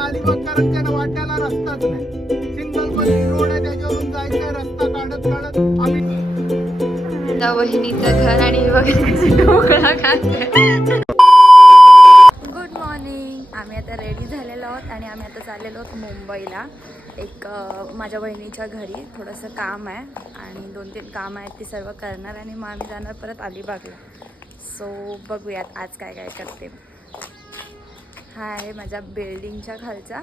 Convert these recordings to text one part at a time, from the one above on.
अलिबागकरांच्या वाट्याला रस्ताच नाही, सिंगल पल्ली रोड आहे, त्याच्यावरून जायचा रस्ता काढत काढत आम्ही वहिनीचं घर आणि ढोकळा खाते. Good morning. आम्ही आता रेडी झालेलो आहोत आणि आम्ही आता चाललेलो आहोत मुंबईला. एक माझ्या बहिणीच्या घरी थोडंसं काम आहे आणि 2-3 कामं आहेत, ती सर्व करणार आणि मग आम्ही जाणार परत अलिबागला. सो बघूयात आज काय काय करते. हा आहे माझ्या बिल्डिंगच्या खालचा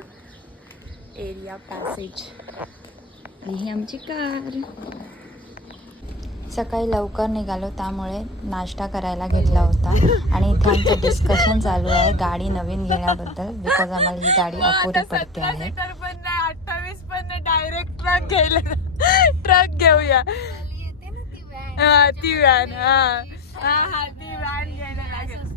एरिया, पॅसेज. आणि ही आमची कार. सकाळी लवकर निघालो त्यामुळे नाश्ता करायला घेतला होता आणि इथे आमचं डिस्कशन चालू आहे गाडी नवीन घेण्याबद्दल, बिकॉज आम्हाला ही गाडी अपुरी पडते आहे. 28 पण डायरेक्ट ट्रक घेऊया. ती व्हॅन ती व्हॅन घ्यायला लागेल.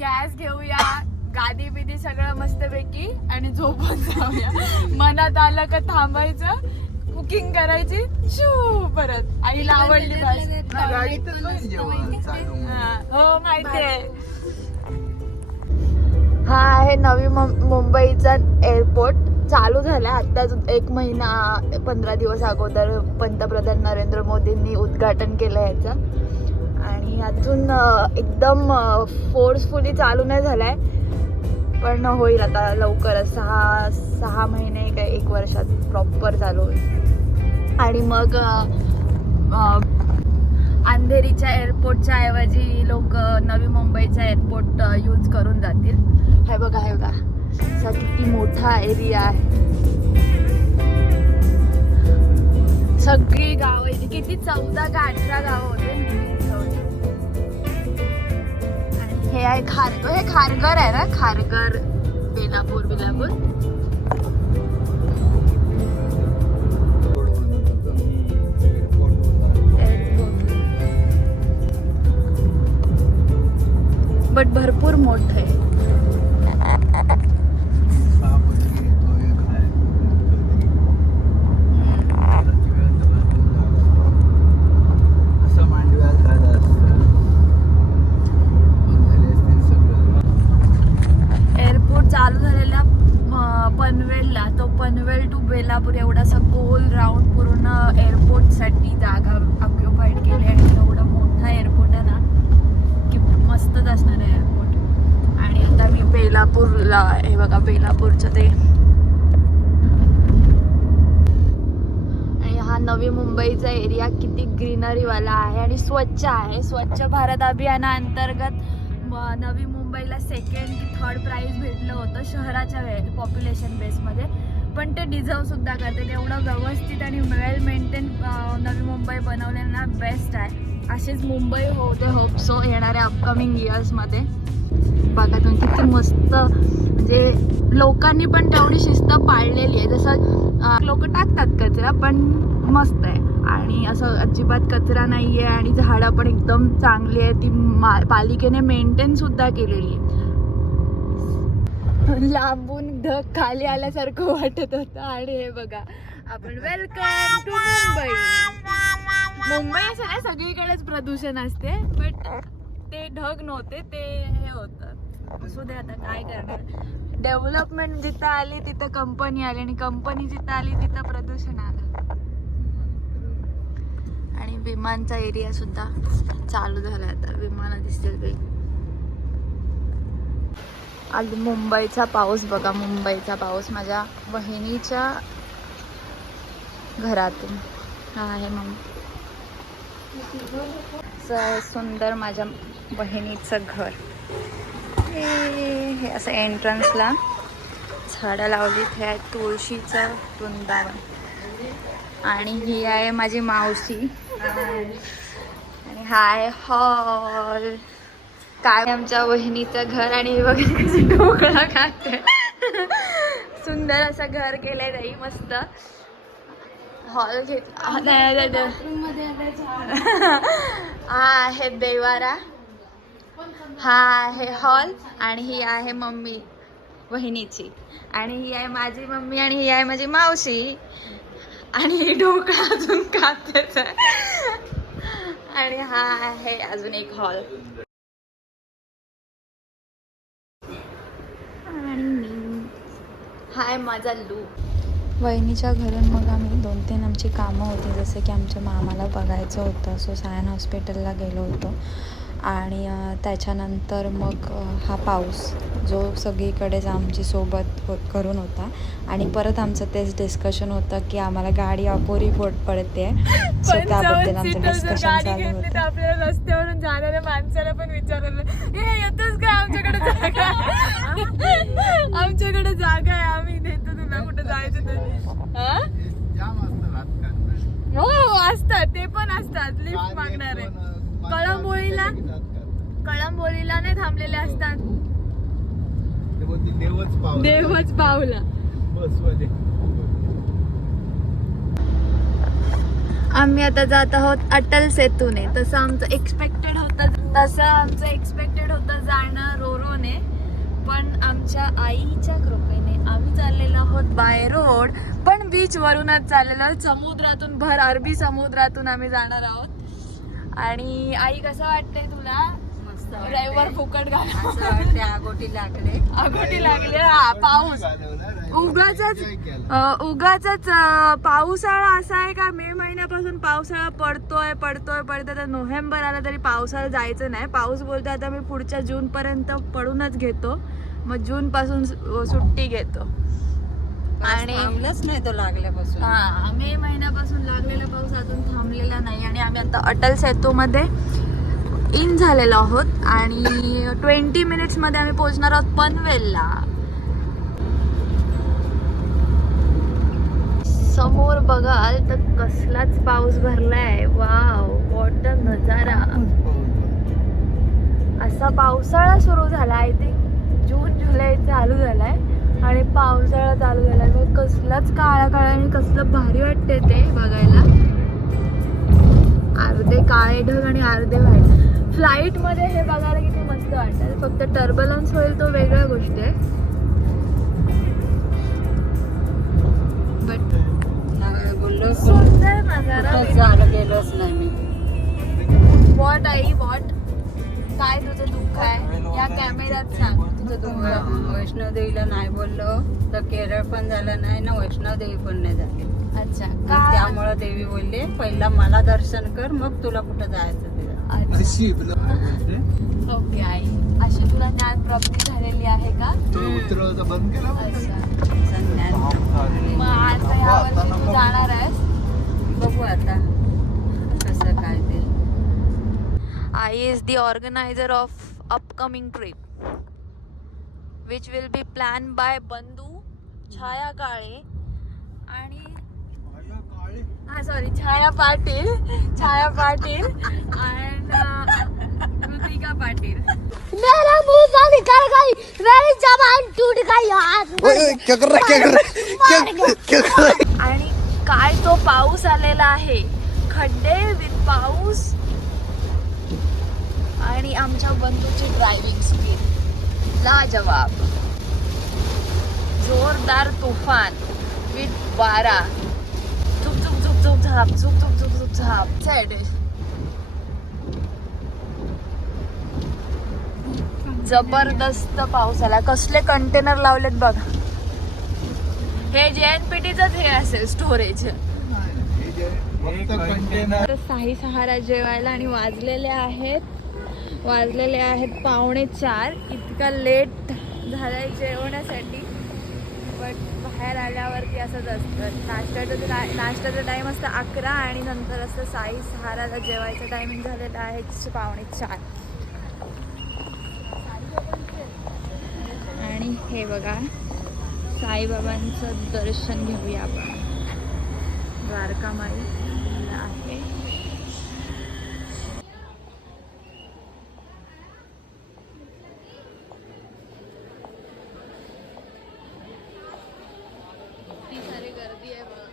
गॅस घेऊया, गादी बिदी सगळं मस्तपैकी आणि झोपून जाऊया. मनात आलं का थांबायचं, कुकिंग करायची, शू परत. आईला आवडली हो माहितीये. हा आहे नवी मुंबईचा एअरपोर्ट. चालू झाला आता 1 महिना 15 दिवस अगोदर पंतप्रधान नरेंद्र मोदींनी उद्घाटन केलं याचं. आणि अजून एकदम फोर्सफुली चालू नाही झालाय, पण होईल आता लवकरच. 6 महिने काय 1 वर्षात प्रॉपर चालू होईल. आणि मग अंधेरीच्या एअरपोर्टच्या ऐवजी लोक नवी मुंबईचा एअरपोर्ट यूज करून जातील. हे बघा असा किती मोठा एरिया आहे. सगळी गाव किती 14 का 18 गाव होते. हे आहे हे खारघर आहे ना, खारघर बेलापूर. बट भरपूर मोठं आहे. एअरपोर्ट चालू झालेला पनवेलला, तो पनवेल टू बेलापूर एवढासा गोल राऊंड पूर्ण एअरपोर्टसाठी जागा ऑक्युपाईड केली आहे. एवढा मोठा एअरपोर्ट आहे ना की मस्तच असणार आहे एअरपोर्ट. आणि आता मी बेलापूरला, हे बघा बेलापूरचं ते. आणि हा नवी मुंबईचा एरिया किती ग्रीनरीवाला आहे आणि स्वच्छ आहे. स्वच्छ भारत अभियानाअंतर्गत नवी मुंबईला 2nd की 3rd प्राईज भेटलं होतं शहराच्या पॉप्युलेशन बेसमध्ये. पण ते डिझर्व सुद्धा करते. एवढं व्यवस्थित आणि वेल मेंटेन नवी मुंबई बनवलेला बेस्ट आहे. असेच मुंबई होते होप सो येणाऱ्या अपकमिंग इयर्समध्ये. बघा तुम्ही किती मस्त, म्हणजे लोकांनी पण तेवढी शिस्त पाळलेली आहे. जसं लोक टाकतात कचरा, पण मस्त आहे. आणि असं अजिबात कचरा नाही आहे आणि झाडं पण एकदम चांगली आहे. ती पालिकेने मेंटेन सुद्धा केलेली आहे. लांबून ढग खाली आल्यासारखं वाटत होतं. आणि हे बघा आपण वेलकम टू मुंबई. मुंबई असं नाही सगळीकडेच प्रदूषण असते, बट ते ढग नव्हते, ते हे होतं. असू दे, आता काय करणार. डेव्हलपमेंट जिथं आली तिथं कंपनी आली आणि कंपनी जिथं आली तिथं प्रदूषण आलं. आणि विमानचा एरिया सुद्धा चालू झाला. आता विमानं दिसतील बघ. आज मुंबईचा पाऊस बघा, मुंबईचा पाऊस माझ्या बहिणीच्या घरातून. हा आहे मग सुंदर माझ्या बहिणीचं घर. हे असं एंट्रन्सला झाडं लावलीत. हे आहे तुळशीचं वृंदावन. आणि ही आहे माझी मावशी. आणि हा आहे हॉल. काय आमच्या बहिणीचं घर. आणि बघा कशी ढोकळा खाते. सुंदर असं घर केलंय ताई, मस्त. हॉल घेतला. हा आहे देवारा, हा आहे हॉल. आणि ही आहे मम्मी बहिणीची. आणि ही आहे माझी मम्मी. आणि ही आहे माझी मावशी. आणि ही ढोकळा अजून खातेच आहे. आणि हा आहे अजून एक हॉल. आणि मी हाय माझा लू. वहिनीच्या घरून मग आम्ही 2-3 आमची कामं होती, जसं की आमच्या मामाला बघायचं होतं, सो सायन हॉस्पिटलला गेलो होतो. आणि त्याच्यानंतर मग हा पाऊस जो सगळीकडेच आमची सोबत करून होता. आणि परत आमचं तेच डिस्कशन होतं की आम्हाला गाडी अपुरी पडते, सो त्याबद्दल आमचं डिस्कशन चालू होतं. आपल्याला रस्त्यावरून जाणाऱ्या माणसाला पण विचारलं येतच का आमच्याकडे जागा आमच्याकडे जागा आहे, आम्ही नेतो तुला कुठे जायचं तरी. जाम असतं राजकारण. हो असतात, ते पण असतात लिफ्ट मागणारे. कळंबोलीला नाही थांबलेले असतात. देवच पावला. आम्ही आता जात आहोत अटल सेतूने. तसं आमचं एक्सपेक्टेड होतं जाणं रोरोने, पण आमच्या आईच्या कृपेने आम्ही चाललेलो आहोत बाय रोड, पण बीच वरूनच चाललेलो आहोत. समुद्रातून अरबी समुद्रातून आम्ही जाणार आहोत. आणि आई कसं वाटतंय तुला? ड्रायव्हर फुकट घाला. आगोटी लागले. हा पाऊस उगाच पावसाळा असा आहे का मे महिन्यापासून पावसाळा पडतोय. तर नोव्हेंबर आला तरी पावसाळा जायचं नाही. पाऊस बोलतो आता मी पुढच्या जून पर्यंत पडूनच घेतो, मग जून पासून सुट्टी घेतो. आणि थांबलंच नाही तो लागल्यापासून. हा मे महिन्यापासून लागलेला पाऊस अजून थांबलेला नाही. आणि आम्ही आता अटल सेतूमध्ये इन झालेलो आहोत आणि 20 मिनिट्समध्ये आम्ही पोहोचणार आहोत पनवेलला. समोर बघाल तर कसलाच पाऊस भरलाय. वाव, व्हॉट अ नजारा. असा पावसाळा सुरू झाला, आय थिंक जून जुलै चालू झालाय आणि पावसाळा चालू झालाय. मग कसलाच काळा आणि कसलं भारी वाटते ते बघायला. अर्धे काळे ढग आणि अर्धे व्हाईट. फ्लाईट मध्ये हे बघायला किती मस्त वाटेल. फक्त टर्ब्युलन्स होईल तो वेगळ्या गोष्ट आहे. बट सुंदर नजारा. गेलोच नाही मी. वॉट आई वॉट, काय तुझं दुःख आहे या कॅमेऱ्यात सांग तुझं दुःख. वैष्णोदेवीला नाही बोललो तर केरळ पण झालं नाही ना, वैष्णोदेवी पण नाही झाली. अच्छा, त्यामुळे देवी बोलले पहिला मला दर्शन कर, मग तुला कुठं जायचं ते. ओके आई, अशी तुला ज्ञान प्राप्ती झालेली आहे का? बंद केला. मग आता ह्या वर्षी तू जाणार आहेस? बघू आता कसं काय ते. आई is the organiser of upcoming trip which will be plan by Bandhu Chhaya काळे आणि छाया पाटील and ऋतिका पाटील. मेरा मुंह से निकल गई, मेरी जबान टूट गई आज. क्या कर रहा है? आणि काय तो पाऊस आलेला आहे, खड्डे विथ पाऊस आणि आमच्या बंधूची ड्रायव्हिंग स्पीड लाजवाब. जोरदार तुफान विथ वारा. झुक झाप. जबरदस्त पाऊस आला. कसले कंटेनर लावलेत बघ. हे JNPTच हे असेल स्टोरेज. साई सहारा जेवायला आणि वाजलेले आहेत 3:45. इतका लेट झालाय जेवण्यासाठी, बट बाहेर आल्यावरती असंच असतं. नाश्त्याचा टाइम असतं 11 आणि नंतर असतं साई सहाराला जेवायचं टायमिंग झालेलं आहे 3:45. आणि हे बघा, साईबाबांचं दर्शन घेऊया आपण. द्वारकामाई आहे. किती सारी गर्दी आहे बघ.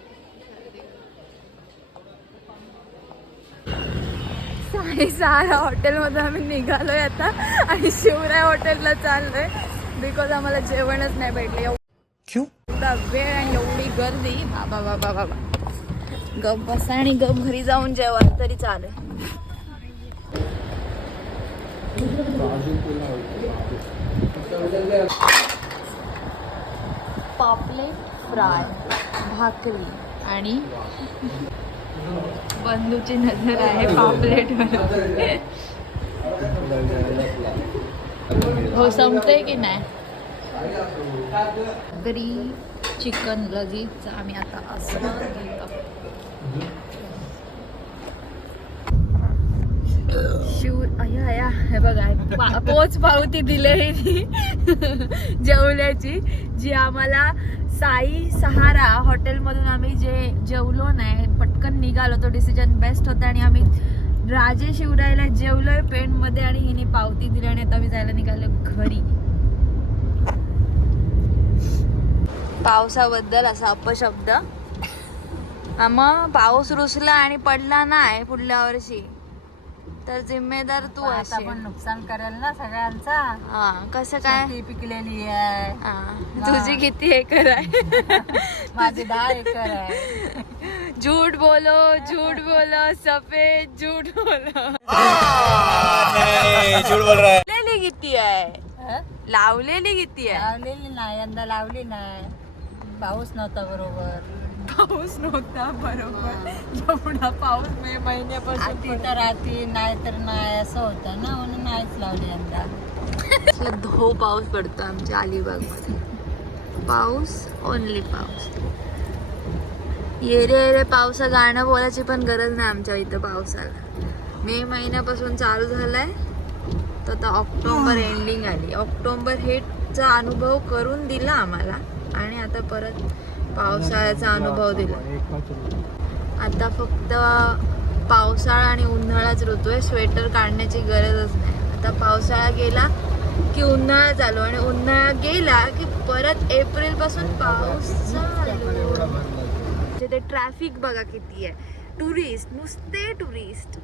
साई सहारा हॉटेलमध्ये आम्ही निघालोय आता आणि शिवराय हॉटेलला चाललोय बिकॉज आम्हाला जेवणच नाही भेटले. एवढा वेळ आणि एवढी गर्दी. बाबा गप बसा आणि गप घरी जाऊन जेवा तरी चालेल. पापलेट फ्राय, भाकरी आणि बंधूची नजर आहे पापलेटवर. हो संपतंय की नाही. भाकरी चिकन लगेच आम्ही आता असं अया हे बघा पोच पावती दिली जेवल्याची, जी आम्हाला साई सहारा हॉटेलमधून आम्ही जे जेवलो नाही, पटकन निघालो, तो डिसिजन बेस्ट होता आणि आम्ही राजे शिवरायला जेवलोय पेणमध्ये आणि हिने पावती दिली आणि आता आम्ही जायला निघालो घरी. पावसाबद्दल असा अपशब्द, मग पाऊस रुसला आणि पडला नाही पुढल्या वर्षी तर जिम्मेदार तू असेल. पण नुकसान करेल ना सगळ्यांचा. हा कसं काय? शेती पिकलेली आहे. तुझी किती एकर आहे? माझी 10 एकर आहे. झूठ बोलो सफेद झूठ बोलो. लावलेली किती आहे? लावलेली किती आहे? लावलेली नाही, यंदा लावली नाही. पाऊस नव्हता बरोबर. जेवढा पाऊस मे महिन्यापासून आती तर आती, नाही तर नाही असं होतं ना, म्हणून नाहीच लावली यंदा. धो पाऊस पडतो आमच्या अलिबाग मध्ये. पाऊस, ओनली पाऊस. येरे पावसा गाणं बोलायची पण गरज नाही आमच्या इथं पावसाला. मे महिन्यापासून चालू झालाय तर आता ऑक्टोबर एंडिंग आली. ऑक्टोबर हेचा अनुभव करून दिला आम्हाला आणि आता परत पावसाळ्याचा अनुभव दिला. आता फक्त पावसाळा आणि उन्हाळाच ऋतू आहे, स्वेटर काढण्याची गरजच नाही. आता पावसाळा गेला की उन्हाळा चालू आणि उन्हाळा गेला की परत एप्रिल पासून पाऊस चालू. ते ट्रॅफिक बघा किती आहे. टुरिस्ट, नुसते टुरिस्ट.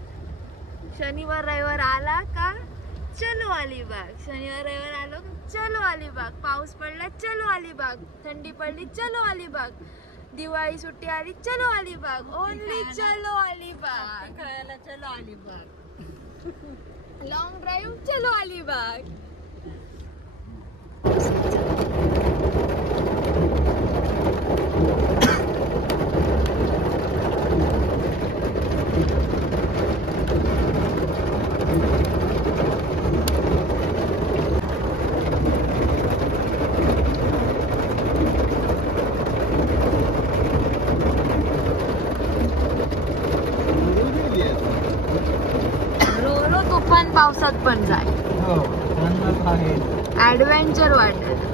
शनिवार रविवार आला का चलो अलिबाग, शनिवार रविवार आलो चलो अलिबाग, पाऊस पडला चलो अलिबाग, थंडी पडली चलो अलिबाग, दिवाळी सुट्टी आली चलो अलिबाग, ओनली चलो अलिबाग, खेळायला चलो अलिबाग, लॉंग ड्राईव्ह चलो अलिबाग. रोरो तुफान पावसात पण जाय, ॲडव्हेंचर वाटेल.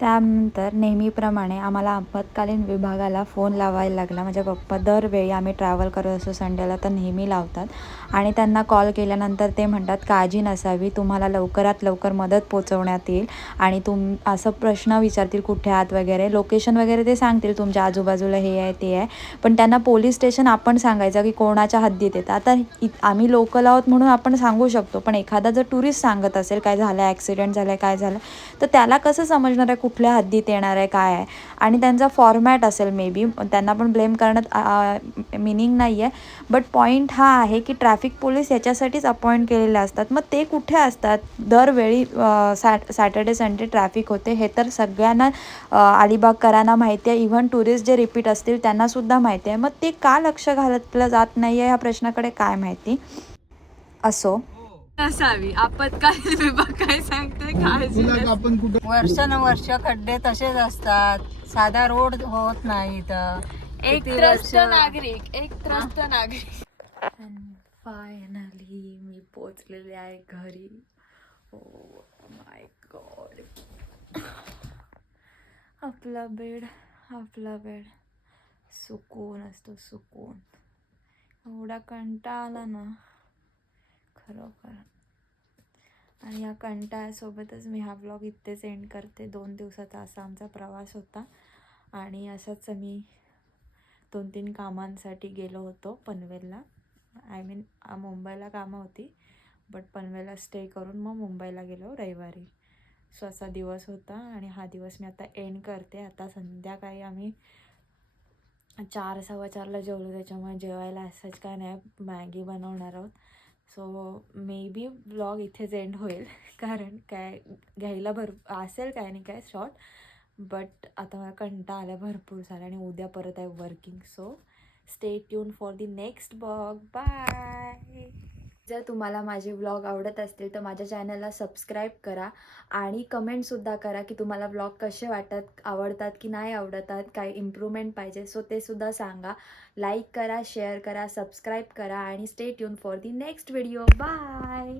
त्यानंतर नेहमीप्रमाणे आम्हाला आपत्कालीन विभागाला फोन लावायला लागला. माझ्या पप्पा दरवेळी आम्ही ट्रॅव्हल करत असतो संडेला तर नेहमी लावतात आणि त्यांना कॉल केल्यानंतर ते म्हणतात काळजी नसावी, तुम्हाला लवकरात लवकर मदत पोचवण्यात येईल आणि असं प्रश्न विचारतील कुठे आहात वगैरे, लोकेशन वगैरे ते सांगतील तुमच्या आजूबाजूला हे आहे ते आहे, पण त्यांना पोलीस स्टेशन आपण सांगायचं की कोणाच्या हद्दीत येतं. आता आम्ही लोकल आहोत म्हणून आपण सांगू शकतो, पण एखादा जर टुरिस्ट सांगत असेल काय झालं, ॲक्सिडेंट झालं आहे, काय झालं, तर त्याला कसं समजणार आहे कुठल्या हद्दीत येणार आहे काय आहे. आणि त्यांचा फॉर्मॅट असेल मे बी, त्यांना पण ब्लेम करण्यात मिनिंग नाही आहे. बट पॉईंट हा आहे की ट्रॅफिक पोलीस याच्यासाठीच अपॉइंट केलेले असतात. मग ते कुठे असतात? दरवेळी सॅटर्डे संडे ट्रॅफिक होते हे तर सगळ्यांना अलिबागकरांना माहिती आहे. इव्हन टुरिस्ट जे रिपीट असतील त्यांनासुद्धा माहिती आहे. मग ते का लक्ष घालतलं जात नाही आहे ह्या प्रश्नाकडे काय माहिती. असो, नसावी. आपत्कालीन विभाग काय सांगते काळजी आपण कुठं वर्षानुवर्ष खड्डे तसेच असतात, साधा रोड होत नाही तर एक त्रस्त नागरिक. फायनली मी पोचलेले आहे घरी. Oh my God. आपला बेड सुकून असतो, सुकून. एवढा कंटाळा आला ना खरोखर. आणि या कंटाळ्यासोबतच मी हा ब्लॉग इथेच एंड करते. 2 दिवसाचा असा आमचा प्रवास होता आणि असंच मी 2-3 कामांसाठी गेलो होतो पनवेलला. मुंबईला कामं होती बट पनवेलला स्टे करून मग मुंबईला गेलो रविवारी. सो असा दिवस होता आणि हा दिवस मी आता एंड करते. आता संध्याकाळी आम्ही 4-4:15ला जेवलो, त्याच्यामुळे जेवायला असंच काय नाही, मॅगी बनवणार आहोत. सो मे बी व्लॉग इथेच एंड होईल कारण काय घ्यायला असेल काय नाही काय शॉर्ट, बट आता मला कंटाळा आला भरपूर झाला आणि उद्या परत आहे working. So stay tuned for the next vlog. Bye. जर तुम्हाला माझे व्लॉग आवडत असतील तर माझ्या चॅनलला सबस्क्राईब करा आणि कमेंटसुद्धा करा की तुम्हाला व्लॉग कसे वाटतात, आवडतात की नाही आवडतात, काय इम्प्रूव्हमेंट पाहिजे, सो ते सुद्धा सांगा. लाईक करा, शेअर करा, सबस्क्राईब करा आणि stay tuned for the next video. Bye.